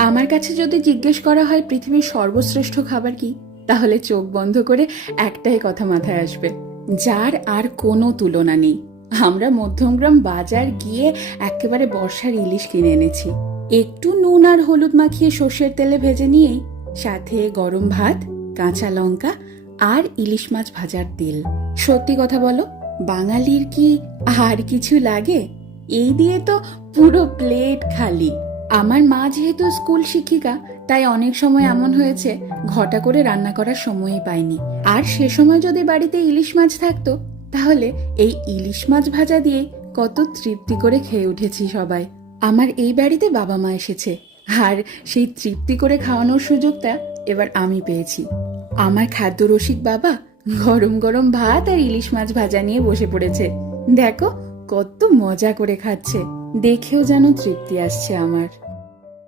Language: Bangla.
আমার কাছে যদি জিজ্ঞেস করা হয় পৃথিবীর সর্বশ্রেষ্ঠ খাবার কি, তাহলে চোখ বন্ধ করে একটাই কথা মাথায় আসবে, যার আর কোনো তুলনা নেই। আমরা মধ্যমগ্রাম বাজার গিয়ে একেবারে বর্ষার ইলিশ কিনে এনেছি। একটু নুন আর হলুদ মাখিয়ে সর্ষের তেলে ভেজে নিয়েই সাথে গরম ভাত, কাঁচা লঙ্কা আর ইলিশ মাছ ভাজার তেল। সত্যি কথা বলো, বাঙালির কি আর কিছু লাগে? এই দিয়ে তো পুরো প্লেট খালি। আমার মা যেহেতু স্কুল শিক্ষিকা, তাই অনেক সময় এমন হয়েছে ঘটা করে রান্না করার সময়ই পাইনি। আর সে সময় যদি বাড়িতে ইলিশ মাছ থাকতো, তাহলে এই ইলিশ মাছ ভাজা দিয়ে কত তৃপ্তি করে খেয়ে উঠেছি সবাই। আমার এই বাড়িতে বাবা মা এসেছে, আর সেই তৃপ্তি করে খাওয়ানোর সুযোগটা এবার আমি পেয়েছি। আমার খাদ্য রসিক বাবা গরম গরম ভাত আর ইলিশ মাছ ভাজা নিয়ে বসে পড়েছে। দেখো কত মজা করে খাচ্ছে, দেখেও যেন তৃপ্তি আসছে আমার।